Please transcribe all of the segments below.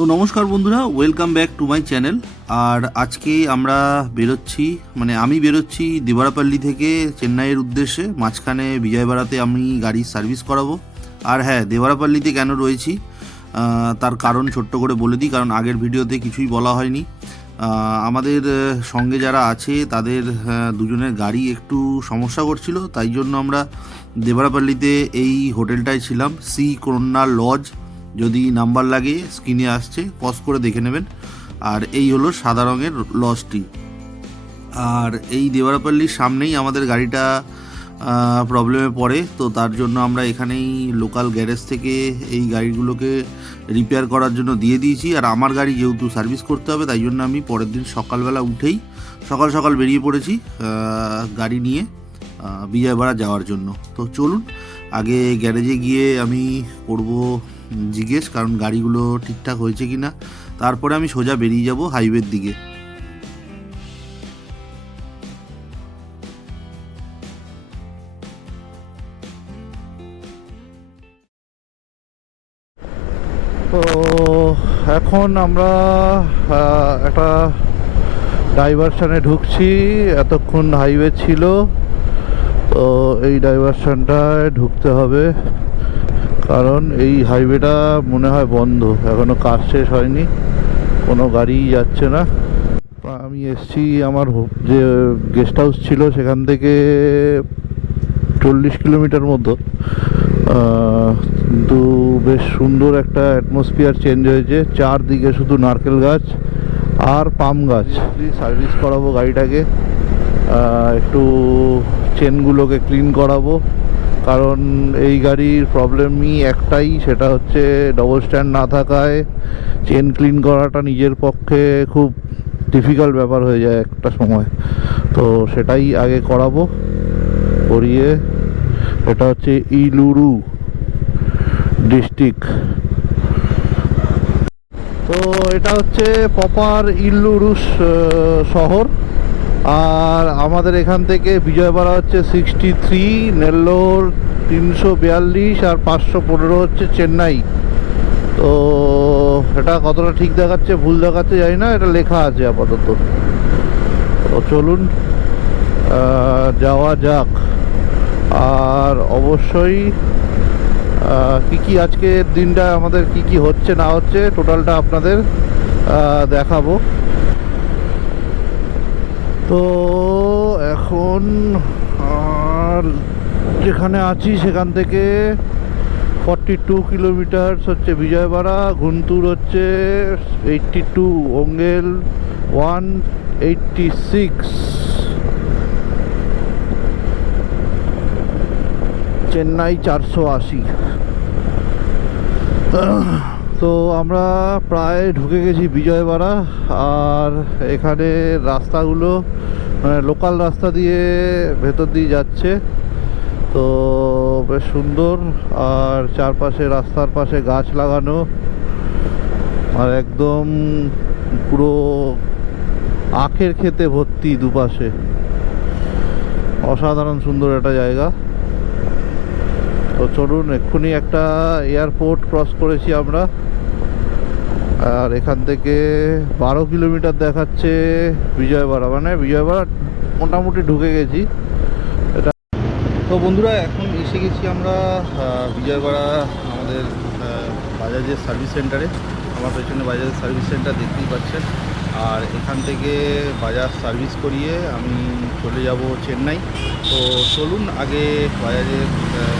তো নমস্কার বন্ধুরা, welcome back to my channel. আর আজকে আমরা বেরোচ্ছি, আমি বেরোচ্ছি দেবারাপল্লী থেকে চেন্নাইয়ের উদ্দেশ্যে। মাঝখানে বিজয়বাড়াতে আমি গাড়ির সার্ভিস করাবো। আর হ্যাঁ, দেবারাপল্লীতে কেন রয়েছি তার কারণ ছোট্ট করে বলে দিই, কারণ আগের ভিডিওতে কিছুই বলা হয়নি। আমাদের সঙ্গে যারা আছে তাদের দুজনের গাড়ি একটু সমস্যা করছিল, তাই জন্য আমরা দেবারাপল্লীতে এই হোটেলটায় ছিলাম, সি কন্যা লজ। যদি নাম্বার লাগে স্ক্রিনে আসছে, পজ করে দেখে নেবেন। আর এই হলো সাদা রঙের লজটি। আর এই দেবারাপল্লীর সামনেই আমাদের গাড়িটা প্রবলেমে পড়ে, তো তার জন্য আমরা এখানেই লোকাল গ্যারেজ থেকে এই গাড়িগুলোকে রিপেয়ার করার জন্য দিয়ে দিয়েছি। আর আমার গাড়ি যেহেতু সার্ভিস করতে হবে, তাই জন্য আমি পরের দিন সকালবেলা উঠেই সকাল সকাল বেরিয়ে পড়েছি গাড়ি নিয়ে বিজয়বাড়া যাওয়ার জন্য। তো চলুন আগে গ্যারেজে গিয়ে আমি করব জিজ্ঞেস, কারণ গাড়িগুলো ঠিকঠাক হয়েছে কি না। তারপরে আমি সোজা বেরিয়ে যাব হাইওয়ের দিকে। তো এখন আমরা একটা ডাইভারশনে ঢুকছি। এতক্ষণ হাইওয়ে ছিল, তো এই ডাইভারশনটায় ঢুকতে হবে, কারণ এই হাইওয়েটা মনে হয় বন্ধ, এখনো কাজ শেষ হয়নি, কোনো গাড়ি যাচ্ছে না। আমি এসছি আমার যে গেস্ট হাউস ছিল সেখান থেকে 40 কিলোমিটার মতো, কিন্তু বেশ সুন্দর একটা অ্যাটমসফিয়ার চেঞ্জ হয়েছে। চারদিকে শুধু নারকেল গাছ আর পাম গাছ। সার্ভিস করাবো গাড়িটাকে, একটু চেনগুলোকে ক্লিন করাবো, কারণ এই গাড়ির প্রবলেমই একটাই, সেটা হচ্ছে ডবল স্ট্যান্ড না থাকায় চেন ক্লিন করাটা নিজের পক্ষে খুব ডিফিকাল্ট ব্যাপার হয়ে যায় একটা সময়। তো সেটাই আগে করাবো, করিয়ে। এটা হচ্ছে ইলুরু ডিস্ট্রিক্ট। তো এটা হচ্ছে প্রপার ইলুরু শহর। আর আমাদের এখান থেকে বিজয়বাড়া হচ্ছে 63, নেল্লোর 342, আর 515 হচ্ছে চেন্নাই। তো এটা কতটা ঠিক দেখাচ্ছে ভুল দেখাচ্ছে জানি না, এটা লেখা আছে আপাতত। তো চলুন যাওয়া যাক। আর অবশ্যই কি আজকের দিনটা আমাদের কি হচ্ছে না হচ্ছে টোটালটা আপনাদের দেখাবো। তো এখন আর যেখানে আছি সেখান থেকে 42 কিলোমিটার হচ্ছে বিজয়বাড়া, গুন্টুর হচ্ছে 82, ওঙ্গেল 186, চেন্নাই 480। তো আমরা প্রায় ঢুকে গেছি বিজয়বাড়া। আর এখানে রাস্তাগুলো লোকাল রাস্তা দিয়ে ভেতর দিয়ে যাচ্ছে, তো বেশ সুন্দর। আর চারপাশে রাস্তার পাশে গাছ লাগানো, আর একদম পুরো আখের ক্ষেতে ভর্তি দুপাশে। অসাধারণ সুন্দর একটা জায়গা। তো চলুন, এক্ষুনি একটা এয়ারপোর্ট ক্রস করেছি আমরা। আর এখান থেকে 12 কিলোমিটার দেখাচ্ছে বিজয়বাড়া, বিজয়বাড়া মোটামুটি ঢুকে গেছি এটা। তো বন্ধুরা, এখন এসে গেছি আমরা বিজয়বাড়া আমাদের বাজাজের সার্ভিস সেন্টারে। আমার পেছনে বাজাজের সার্ভিস সেন্টার দেখতেই পাচ্ছেন। আর এখান থেকে বাজাজ সার্ভিস করিয়ে আমি চলে যাব চেন্নাই। তো চলুন আগে বাজাজের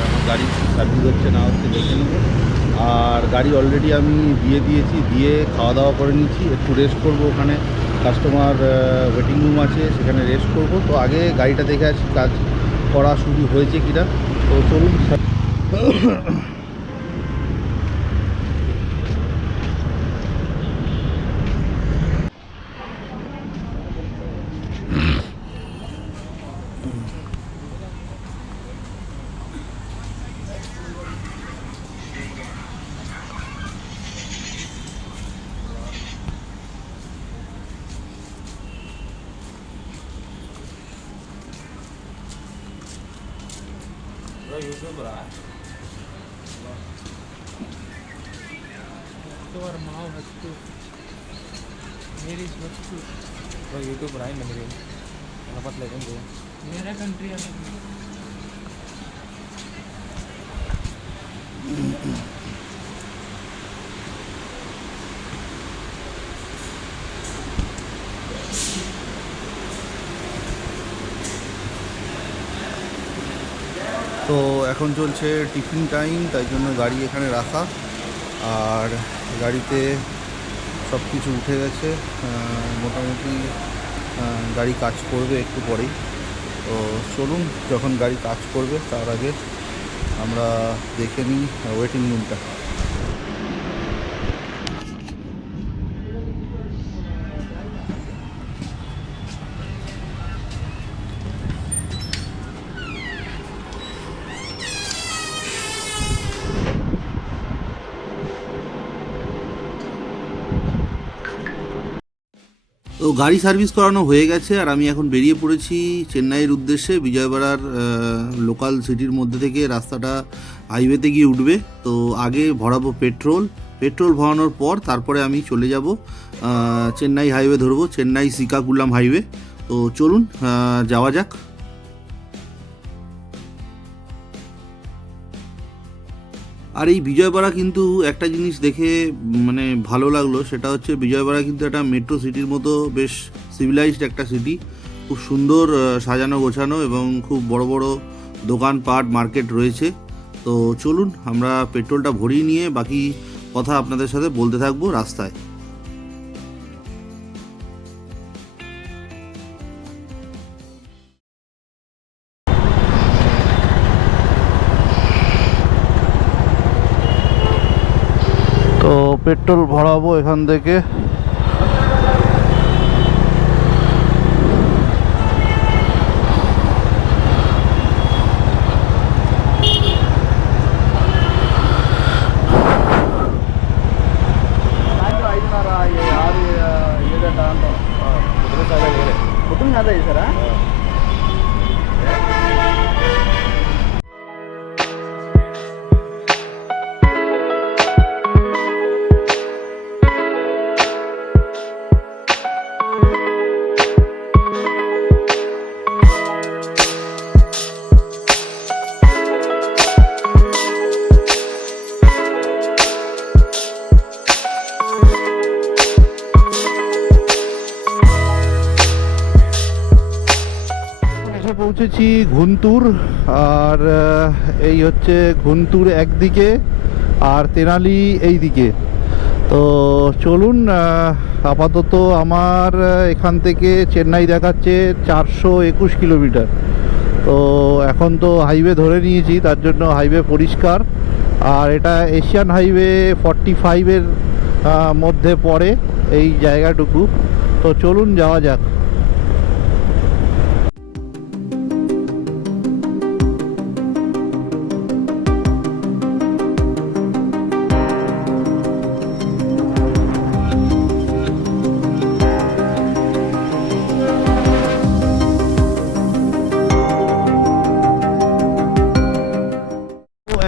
আমার গাড়ি সার্ভিস হচ্ছে না হচ্ছে দেখে নেব। আর গাড়ি অলরেডি আমি দিয়ে দিয়েছি, দিয়ে খাওয়া দাওয়া করে নিচ্ছি, একটু রেস্ট করব। ওখানে কাস্টমার ওয়েটিং রুম আছে, সেখানে রেস্ট করব। তো আগে গাড়িটা দেখে আসি কাজ করা শুরু হয়েছে কিনা। তো চলুন। তো यूट्यूब राइन मेरे पत लेंगे मेरा कंट्री है তো এখন চলছে টিফিন টাইম, তাই জন্য গাড়ি এখানে রাখা, আর গাড়িতে সব কিছু উঠে গেছে। মোটামুটি গাড়ি কাজ করবে একটু পরেই। তো চলুন, যখন গাড়ি কাজ করবে তার আগে আমরা দেখে নিই ওয়েটিং রুমটা। তো গাড়ি সার্ভিস করানো হয়ে গেছে, আর আমি এখন বেরিয়ে পড়েছি চেন্নাইয়ের উদ্দেশ্যে। বিজয়বাড়ার লোকাল সিটির মধ্যে থেকে রাস্তাটা হাইওয়েতে গিয়ে উঠবে। তো আগে ভরাবো পেট্রোল ভরানোর পর তারপরে আমি চলে যাব চেন্নাই হাইওয়ে ধরবো, চেন্নাই শ্রীকাকুলাম হাইওয়ে। তো চলুন যাওয়া যাক। আর এই বিজয়বাড়া কিন্তু একটা জিনিস দেখে মানে ভালো লাগলো, সেটা হচ্ছে বিজয়বাড়া কিন্তু একটা মেট্রো সিটির মতো বেশ সিভিলাইজড একটা সিটি। খুব সুন্দর সাজানো গোছানো এবং খুব বড় বড় দোকানপাট মার্কেট রয়েছে। তো চলুন আমরা পেট্রোলটা ভরিয়ে নিয়ে বাকি কথা আপনাদের সাথে বলতে থাকবো রাস্তায়। তো পেট্রোল ভরাবো এখান থেকে। পৌঁছেছি ঘুন্তুর, আর এই হচ্ছে ঘুন্তুর একদিকে আর তেনালি এই দিকে। তো চলুন, আপাতত আমার এখান থেকে চেন্নাই দেখাচ্ছে 421 কিলোমিটার। তো এখন তো হাইওয়ে ধরে নিয়েছি, তার জন্য হাইওয়ে পরিষ্কার। আর এটা এশিয়ান হাইওয়ে 45-এর মধ্যে পড়ে এই জায়গাটুকু। তো চলুন যাওয়া যাক।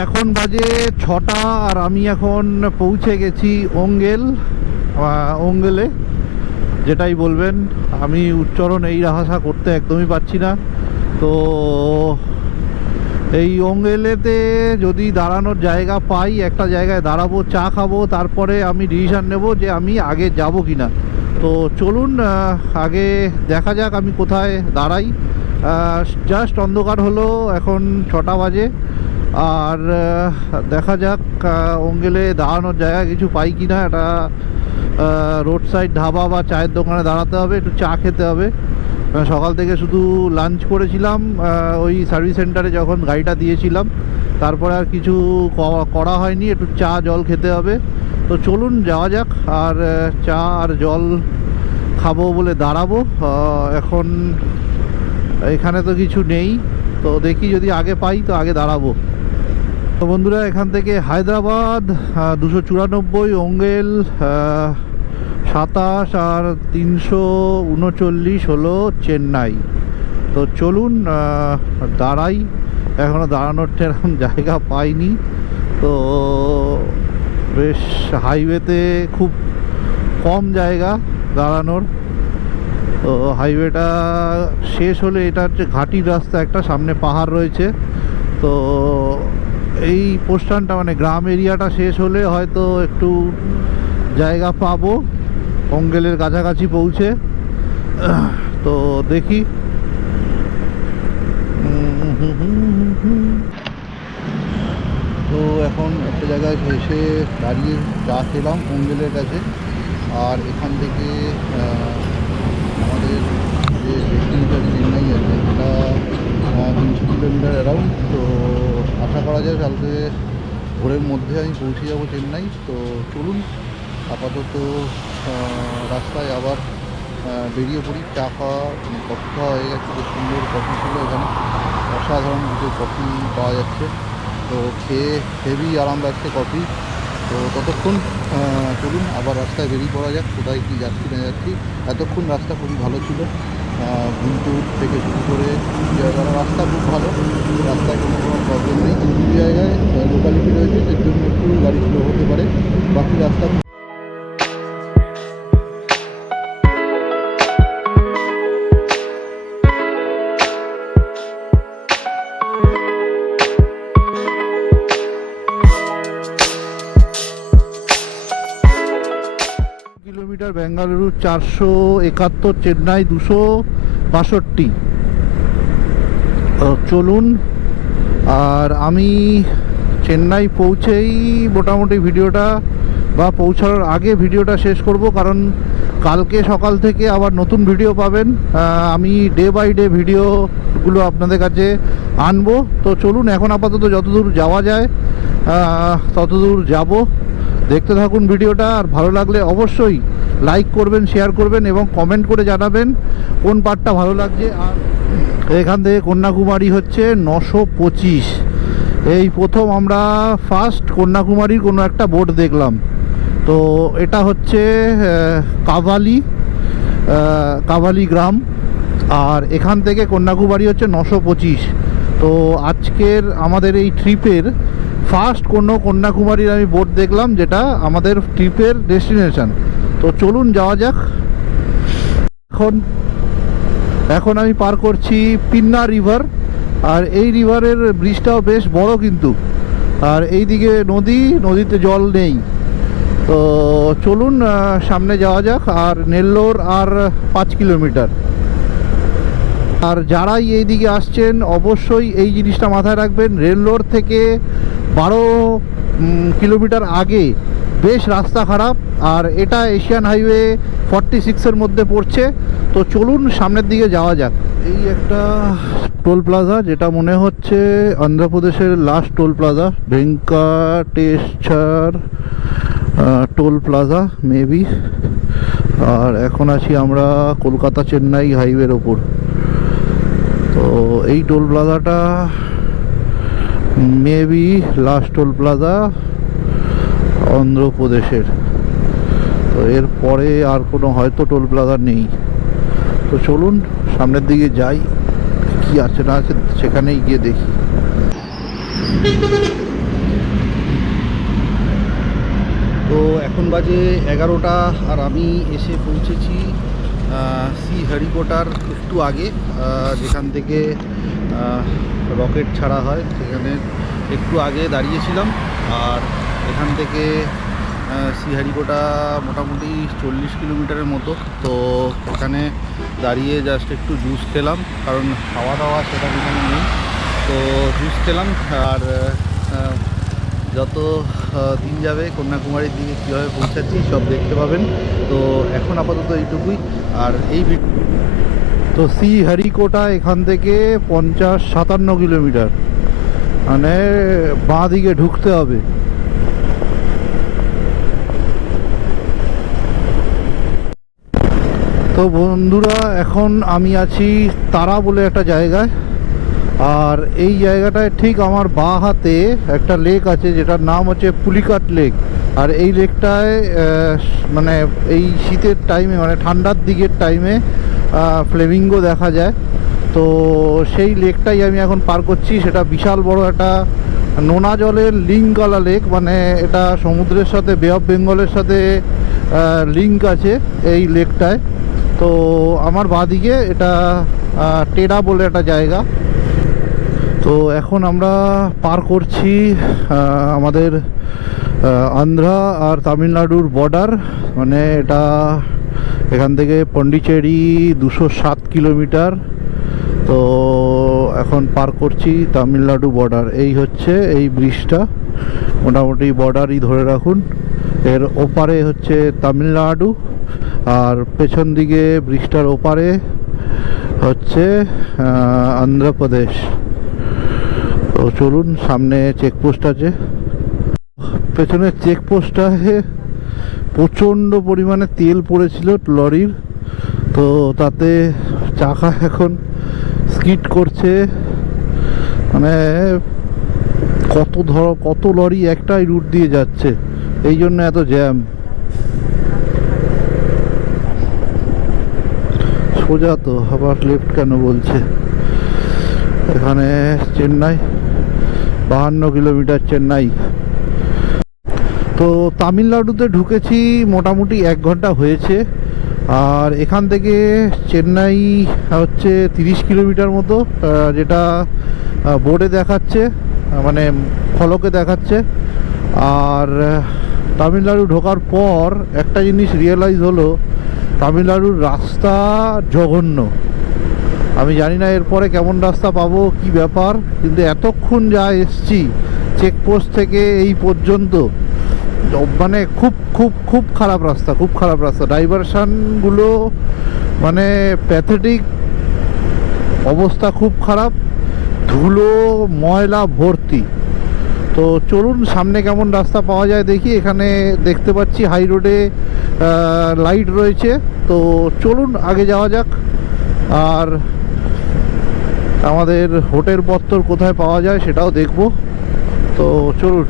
এখন বাজে 6টা, আর আমি এখন পৌঁছে গেছি ওঙ্গেলে, যেটাই বলবেন। আমি উচ্চারণ এই ভাষা করতে একদমই পারছি না। তো এই ওঙ্গেলেতে যদি দাঁড়ানোর জায়গা পাই, একটা জায়গায় দাঁড়াবো, চা খাবো, তারপরে আমি ডিসিশান নেব যে আমি আগে যাব কি না। তো চলুন আগে দেখা যাক আমি কোথায় দাঁড়াই। জাস্ট অন্ধকার হলো, এখন 6টা বাজে। আর দেখা যাক ওঙ্গেলে দাঁড়ানোর জায়গা কিছু পাই কি না। একটা রোড সাইড ধাবা বা চায়ের দোকানে দাঁড়াতে হবে, একটু চা খেতে হবে। সকাল থেকে শুধু লাঞ্চ করেছিলাম ওই সার্ভিস সেন্টারে যখন গাড়িটা দিয়েছিলাম, তারপরে আর কিছু করা হয়নি, একটু চা জল খেতে হবে। তো চলুন যাওয়া যাক। আর চা আর জল খাবো বলে দাঁড়াবো। এখন এখানে তো কিছু নেই, তো দেখি যদি আগে পাই তো আগে দাঁড়াবো। তো বন্ধুরা, এখান থেকে হায়দ্রাবাদ 294, ওঙ্গেল 27, আর 339 হলো চেন্নাই। তো চলুন দাঁড়াই। এখনও দাঁড়ানোর সেরকম জায়গা পাইনি, তো বেশ হাইওয়েতে খুব কম জায়গা দাঁড়ানোর। তো হাইওয়েটা শেষ হলে এটা হচ্ছে ঘাটির রাস্তা, একটা সামনে পাহাড় রয়েছে। তো এই পোস্টানটা মানে গ্রাম এরিয়াটা শেষ হলে হয়তো একটু জায়গা পাবো অঙ্গেলের কাছাকাছি পৌঁছে। তো দেখি। তো এখন একটা জায়গায় এসে দাঁড়িয়ে চা খেলাম অঙ্গেলের কাছে। আর এখান থেকে আমাদের যে ডেস্টিনেশন চেন্নাই আছে সেটা 300 কিলোমিটার অ্যারাউন্ড। তো আশা করা যায় কালকে ভোরের মধ্যে আমি পৌঁছে যাব চেন্নাই। তো চলুন আপাতত রাস্তায় আবার বেরিয়ে পড়ি। চা খাওয়া কফি খাওয়া হয়ে গেছে, খুব সুন্দর কফি ছিল এখানে, অসাধারণ কিছু কফি পাওয়া যাচ্ছে। তো খেয়ে হেভি আরাম লাগছে কফি। তো ততক্ষণ চলুন আবার রাস্তায় বেরিয়ে পড়া যাক, কোথায় কী যাচ্ছি না যাচ্ছি। এতক্ষণ রাস্তা খুবই ভালো ছিল, গুন্টুর থেকে শুরু করে রাস্তা খুব ভালো, রাস্তায় কোনো প্রবলেম নেই। কিছু জায়গায় লোকালিটি রয়েছে এর জন্য একটু গাড়ি স্লো হতে পারে, বাকি রাস্তা কিলোমিটার। বেঙ্গালুরু 471, চেন্নাই 262। চলুন। আর আমি চেন্নাই পৌঁছেই মোটামুটি ভিডিওটা বা পৌঁছানোর আগে ভিডিওটা শেষ করব, কারণ কালকে সকাল থেকে আবার নতুন ভিডিও পাবেন। আমি ডে বাই ডে ভিডিওগুলো আপনাদের কাছে আনবো। তো চলুন এখন আপাতত যতদূর যাওয়া যায় ততদূর যাব। দেখতে থাকুন ভিডিওটা, আর ভালো লাগলে অবশ্যই লাইক করবেন, শেয়ার করবেন এবং কমেন্ট করে জানাবেন কোন পার্টটা ভালো লাগছে। আর এখান থেকে কন্যাকুমারী হচ্ছে 925। এই প্রথম আমরা ফার্স্ট কন্যাকুমারীর কোনো একটা বোট দেখলাম। তো এটা হচ্ছে কাভালি গ্রাম, আর এখান থেকে কন্যাকুমারী হচ্ছে 925। তো আজকের আমাদের এই ট্রিপের ফার্স্ট কোনো কন্যাকুমারীর আমি বোট দেখলাম, যেটা আমাদের ট্রিপের ডেস্টিনেশন। তো চলুন যাওয়া যাক। এখন আমি পার করছি পিন্না রিভার, আর এই রিভারের ব্রিজটাও বেশ বড় কিন্তু। আর এই দিকে নদীতে জল নেই। তো চলুন সামনে যাওয়া যাক। আর নেল্লোর আর 5 কিলোমিটার। আর যারাই এই দিকে আসছেন অবশ্যই এই জিনিসটা মাথায় রাখবেন, নেল্লোর থেকে 12 কিলোমিটার আগে বেশ রাস্তা খারাপ। আর এটা এশিয়ান হাইওয়ে 46-এর মধ্যে পড়ছে। তো চলুন সামনের দিকে যাওয়া যাক। এই একটা টোল প্লাজা, যেটা মনে হচ্ছে অন্ধ্রপ্রদেশের last toll plaza, Venkateshwara toll plaza maybe. আর এখন আছি আমরা কলকাতা চেন্নাই হাইওয়ের ওপর। তো এই টোল প্লাজাটা মেবি লাস্ট টোল প্লাজা অন্ধ্রপ্রদেশের। তো এরপরে আর কোনো হয়তো টোল প্লাজা নেই। তো চলুন সামনের দিকে যাই, কি আছে না আছে সেখানেই গিয়ে দেখি। তো এখন বাজে 11টা, আর আমি এসে পৌঁছেছি শ্রীহরিকোটার একটু আগে, যেখান থেকে রকেট ছাড়া হয় সেখানে একটু আগে দাঁড়িয়েছিলাম। আর এখান থেকে শ্রীহরিকোটা মোটামুটি 40 কিলোমিটারের মতো। তো এখানে দাঁড়িয়ে জাস্ট একটু জুস খেলাম, কারণ খাওয়া দাওয়া সেটা এখানে নেই। তো জুস খেলাম। আর যত দিন যাবে কন্যাকুমারীর দিকে কীভাবে পৌঁছাচ্ছি সব দেখতে পাবেন। তো এখন আপাতত এইটুকুই। আর এই তো শ্রীহরিকোটা এখান থেকে 50-57 কিলোমিটার, মানে বাঁ দিকে ঢুকতে হবে। তো বন্ধুরা এখন আমি আছি তারা বলে একটা জায়গায়। আর এই জায়গাটায় ঠিক আমার বাঁ হাতে একটা লেক আছে, যেটার নাম হচ্ছে পুলিকাট লেক। আর এই লেকটায় মানে এই শীতের টাইমে, মানে ঠান্ডার দিকের টাইমে ফ্লেমিঙ্গো দেখা যায়। তো সেই লেকটাই আমি এখন পার করছি। সেটা বিশাল বড় একটা নোনা জলের লিঙ্কওয়ালা লেক, মানে এটা সমুদ্রের সাথে, বে অফ বেঙ্গলের সাথে লিঙ্ক আছে এই লেকটায়। তো আমার বাঁদিকে এটা টেরা বলে একটা জায়গা। তো এখন আমরা পার করছি আমাদের আন্ধ্রা আর তামিলনাড়ুর বর্ডার, মানে এটা এখান থেকে পন্ডিচেরি 207 কিলোমিটার। তো এখন পার করছি তামিলনাড়ু বর্ডার। এই হচ্ছে এই ব্রিজটা, মোটামুটি বর্ডারই ধরে রাখুন। এর ওপারে হচ্ছে তামিলনাড়ু আর পেছন দিকে ব্রিজটার ওপারে হচ্ছে অন্ধ্রপ্রদেশ। তো চলুন, সামনে চেকপোস্ট আছে। পেছনের চেকপোস্টটায় প্রচণ্ড পরিমাণে তেল পড়েছিল লরির, তো তাতে চাকা এখন স্কিড করছে। মানে কত লরি একটাই রুট দিয়ে যাচ্ছে, এই জন্য এত জ্যাম। সোজা তো, আবার লেফট কেন বলছে? এখানে চেন্নাই, 52 কিলোমিটার চেন্নাই। তো তামিলনাড়ুতে ঢুকেছি মোটামুটি 1 ঘন্টা হয়েছে। আর এখান থেকে চেন্নাই হচ্ছে 30 কিলোমিটার মতো, যেটা বোর্ডে দেখাচ্ছে, মানে ফলকে দেখাচ্ছে। আর তামিলনাড়ু ঢোকার পর একটা জিনিস রিয়েলাইজ হলো, তামিলনাড়ুর রাস্তা জঘন্য। আমি জানি না এরপরে কেমন রাস্তা পাবো, কি ব্যাপার, কিন্তু এতক্ষণ যা এসছি চেকপোস্ট থেকে এই পর্যন্ত, মানে খুব খুব খুব খারাপ রাস্তা, খুব খারাপ রাস্তা। ডাইভারশানগুলো মানে প্যাথেটিক অবস্থা, খুব খারাপ, ধুলো ময়লা ভর্তি। তো চলুন সামনে কেমন রাস্তা পাওয়া যায় দেখি। এখানে দেখতে পাচ্ছি হাই রোডে লাইট রয়েছে, তো চলুন আগে যাওয়া যাক। আর আমাদের হোটেল পত্তর কোথায় পাওয়া যায় সেটাও দেখব। তো চলুন।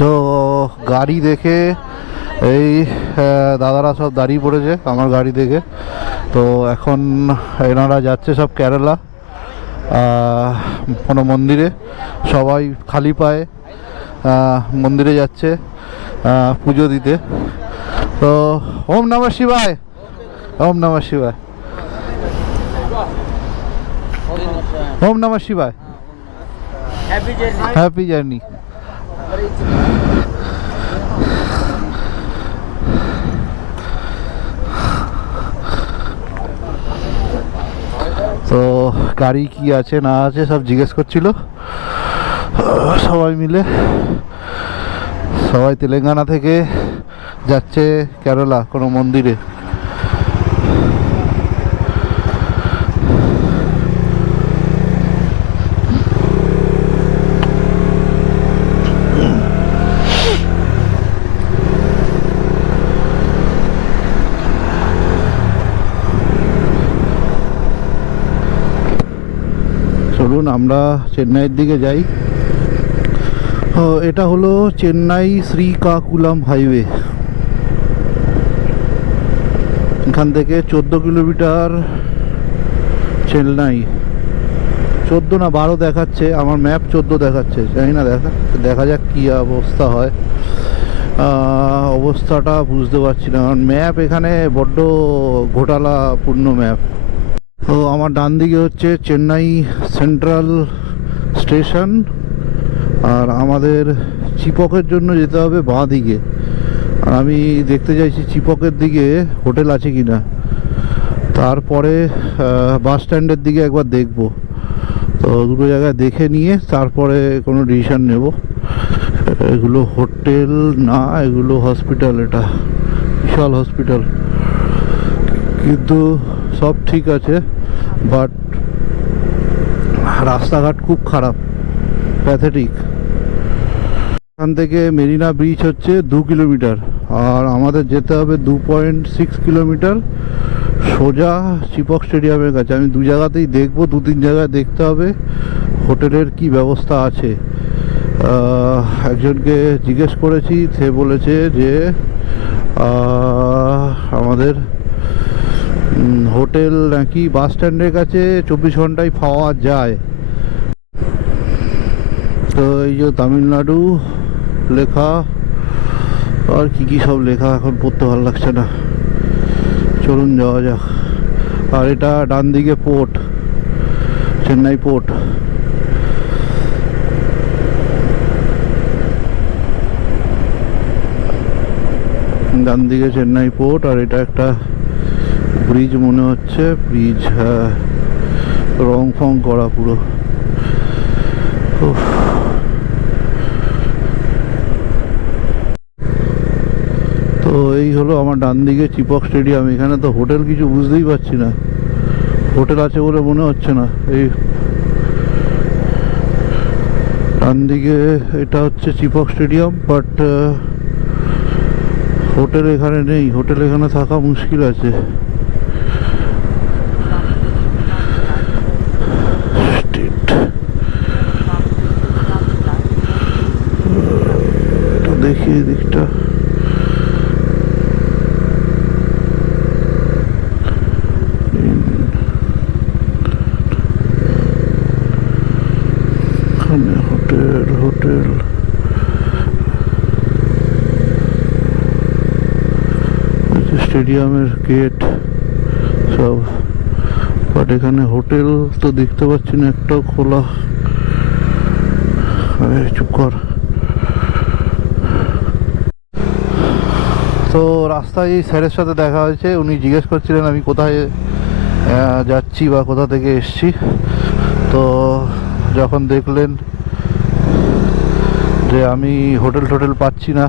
তো গাড়ি দেখে এই দাদারা সব দাঁড়িয়ে পড়েছে আমার গাড়ি দেখে। তো এখন এনারা যাচ্ছে সব কেরালা কোনো মন্দিরে, সবাই খালি পায়ে মন্দিরে যাচ্ছে পুজো দিতে। তো ওম নমঃ শিবায়, ওম নমঃ শিবায়, ওম নমঃ শিবায়। Happy journey. তো গাড়ি কি আছে না আছে সব জিজ্ঞেস করছিল সবাই মিলে। সবাই তেলেঙ্গানা থেকে যাচ্ছে কেরালা কোনো মন্দিরে। চলুন আমরা চেন্নাইয়ের দিকে যাই। এটা হলো চেন্নাই শ্রীকাকুলাম হাইওয়ে। এখান থেকে 14 কিলোমিটার চেন্নাই। 14 না 12 দেখাচ্ছে, আমার ম্যাপ 14 দেখাচ্ছে, জানি না, দেখা যাক কী অবস্থা হয়। অবস্থাটা বুঝতে পারছি না, কারণ ম্যাপ এখানে বড্ড ঘোটালাপূর্ণ ম্যাপ। তো আমার ডান দিকে হচ্ছে চেন্নাই সেন্ট্রাল স্টেশন, আর আমাদের চিপকের জন্য যেতে হবে বাঁ দিকে। আর আমি দেখতে চাইছি চিপকের দিকে হোটেল আছে কি না, তারপরে বাস স্ট্যান্ডের দিকে একবার দেখব। তো দুটো জায়গায় দেখে নিয়ে তারপরে কোনো ডিসিশন নেব। এগুলো হোটেল না, এগুলো হসপিটাল। এটা বিশাল হসপিটাল, কিন্তু সব ঠিক আছে, বাট রাস্তাঘাট খুব খারাপ, প্যাথেটিক। এখান থেকে মেরিনা ব্রিজ হচ্ছে 2 কিলোমিটার, আর আমাদের যেতে হবে 2.6 কিলোমিটার সোজা চিপক স্টেডিয়ামের কাছে। আমি দু জায়গাতেই দেখবো, 2-3 জায়গায় দেখতে হবে হোটেলের কি ব্যবস্থা আছে। একজনকে জিজ্ঞেস করেছি, সে বলেছে যে আমাদের হোটেল নাকি বাস স্ট্যান্ডের কাছে 24 ঘন্টায় পাওয়া যায়। তো এই যে তামিলনাড়ু লেখা, আর কি কি সব লেখা এখন পড়তে ভালো লাগছে না, চলুন যাওয়া যাক। আর এটা ডান দিকে পোর্ট, চেন্নাই পোর্ট। ডান দিকে চেন্নাই পোর্ট, আর এটা একটা ব্রিজ মনে হচ্ছে, ব্রিজ, হ্যাঁ, রং ফং করা পুরো। উফ। তো এই হলো আমার ডান দিকে চিপক স্টেডিয়াম। এখানে তো হোটেল কিছু বুঝতেই পারছি না, হোটেল আছে বলে মনে হচ্ছে না। এই ডান দিকে এটা হচ্ছে চিপক স্টেডিয়াম, বাট হোটেল এখানে নেই, হোটেল এখানে থাকা মুশকিল আছে। এটা দেখি দিকটা, হোটেল হোটেল স্টেডিয়ামের গেট সব, বাট এখানে হোটেল তো দেখতে পাচ্ছি না একটাও খোলা। চুপ কর। তো রাস্তায় এই স্যারের সাথে দেখা হয়েছে, উনি জিজ্ঞেস করছিলেন আমি কোথায় যাচ্ছি বা কোথা থেকে এসছি। তো যখন দেখলেন যে আমি হোটেল টোটেল পাচ্ছি না,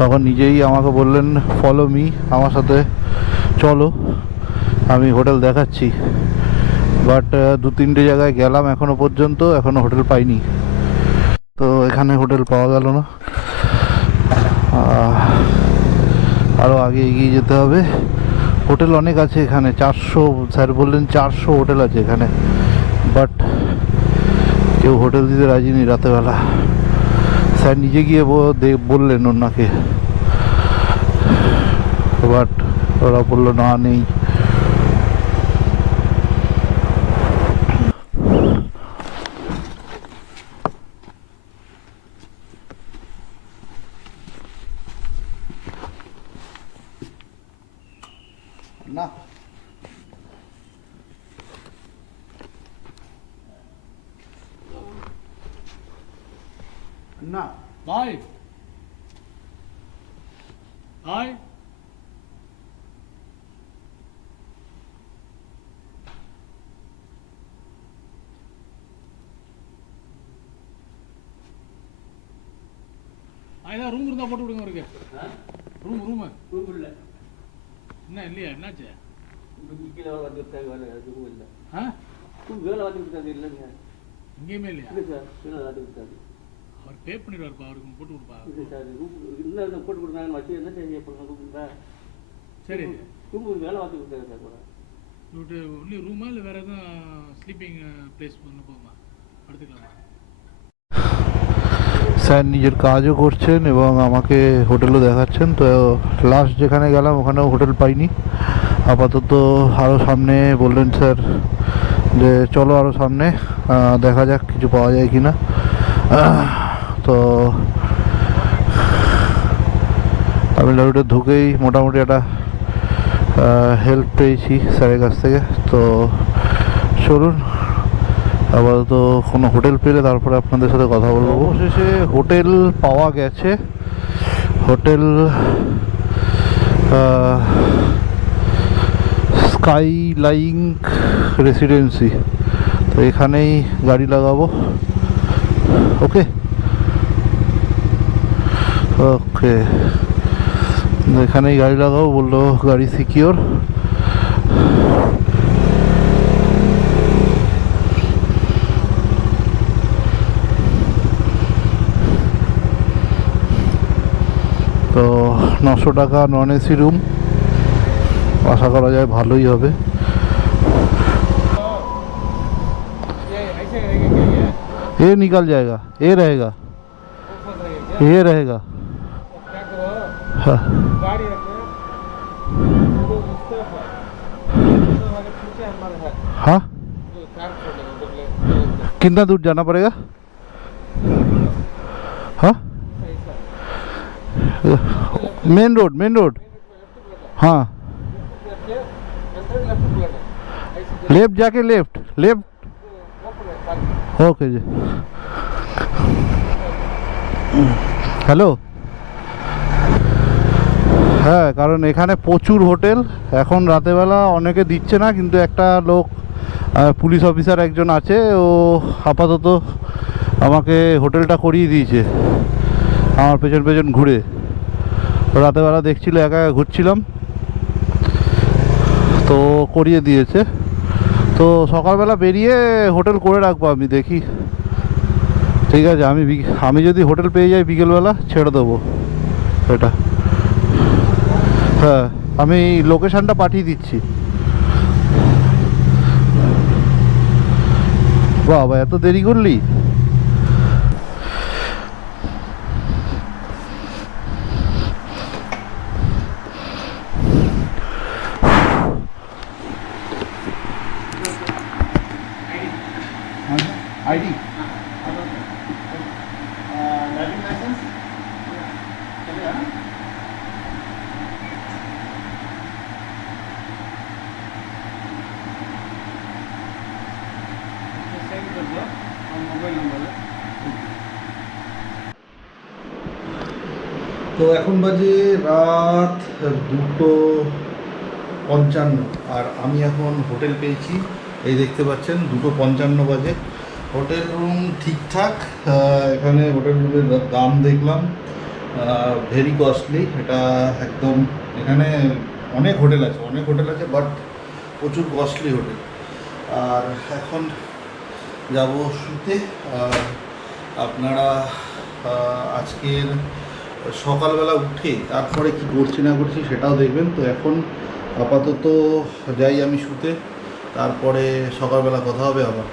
তখন নিজেই আমাকে বললেন ফলো মি, আমার সাথে চলো, আমি হোটেল দেখাচ্ছি। বাট 2-3টে জায়গায় গেলাম এখনো পর্যন্ত, এখনো হোটেল পাইনি। তো এখানে হোটেল পাওয়া গেল না, আরও আগে এগিয়ে যেতে হবে। হোটেল অনেক আছে এখানে, 400, স্যার বললেন 400 হোটেল আছে এখানে, বাট কেউ হোটেল দিতে রাজি নেই রাতেরবেলা। স্যার নিজে গিয়ে বললেন ওনাকে, বাট ওরা বললো না, নেই। না না Hi. Hi. ஐயா ரூம் இருந்தா போட்டு விடுங்க அவருக்கு. ரூம் இல்ல. என்ன இல்லையா, என்னாச்சு? கீழே வந்து வேலை எதுவும் இல்லை. வேலை வாட்டி விட்டாது இல்லைங்க, எங்கேயுமே இல்லையா? இல்லை சார், வேலை வாட்டி விட்டாது. அவர் பே பண்ணிடுவாருப்பா, அவருக்கு போட்டு கொடுப்பா. இல்லை சார், ரூம் இல்லை போட்டு கொடுத்தாங்க வச்சு என்ன செய்ய ரூம். சரி, ரூம் வேலை வாட்டி விட்டாங்க சார் கூட. இவட்டு ஒன்லி ரூமா இல்லை வேறு எதுவும் ஸ்லீப்பிங் প্লেস பண்ண போகுமா, படுத்துக்கலாமா? স্যার নিজের কাজও করছেন এবং আমাকে হোটেলও দেখাচ্ছেন। তো লাস্ট যেখানে গেলাম ওখানেও হোটেল পাইনি। আপাতত আরও সামনে বললেন স্যার যে চলো আরও সামনে দেখা যাক কিছু পাওয়া যায় কি না। তো তামিলনাড়ুতে ঢুকেই মোটামুটি একটা হেল্প পেয়েছি স্যারের কাছ থেকে। তো চলুন আপাতত কোনো হোটেল পেলে তারপরে আপনাদের সাথে কথা বলবো। অবশেষে হোটেল পাওয়া গেছে, হোটেল স্কাইলাইং রেসিডেন্সি। তো এখানেই গাড়ি লাগাবো। ওকে ওকে, এখানেই গাড়ি লাগাবো, বললো গাড়ি সিকিওর। তো 900 টাকা নন এসি রুম, আশা করা যায় ভালোই হবে। ये निकल जाएगा, ये रहेगा, ये रहेगा। हाँ हाँ कार छोड़ देगा उधर कितना दूर जाना पड़ेगा? हाँ मेन रोड हाँ लेफ्ट जाके लेफ्ट ओके जी হ্যালো হ্যাঁ কারণ এখানে প্রচুর হোটেল এখন রাতেবেলা অনেকে দিচ্ছে না কিন্তু একটা লোক পুলিশ অফিসার একজন আছে ও আপাতত আমাকে হোটেলটা করিয়ে দিয়েছে আমার পেছন পেছন ঘুরে রাতেবেলা দেখছিল একা একা ঘুরছিলাম তো করিয়ে দিয়েছে তো সকালবেলা বেরিয়ে হোটেল করে রাখবো আমি দেখি ঠিক আছে আমি যদি হোটেল পেয়ে যাই বিকেলবেলা ছেড়ে দেবো এটা হ্যাঁ আমি লোকেশানটা পাঠিয়ে দিচ্ছি বাবা এত দেরি করলি आईडी ड्राइविंग लाइसेंस चलेगा ना सेंड कर दो और मोबाइल नंबर है তো এখন বাজে রাত 2:55 আর আমি এখন হোটেল পেয়েছি এই দেখতে পাচ্ছেন 2:55 বাজে হোটেল রুম ঠিকঠাক এখানে হোটেল রুমের দাম দেখলাম ভেরি কস্টলি এটা একদম এখানে অনেক হোটেল আছে বাট প্রচুর কস্টলি হোটেল আর এখন যাব শুতে আর আপনারা আজকের সকালবেলা উঠে তারপরে কি করছি না করছি সেটাও দেখবেন তো এখন আপাতত যাই আমি শুতে তারপরে সকালবেলা কথা হবে আবার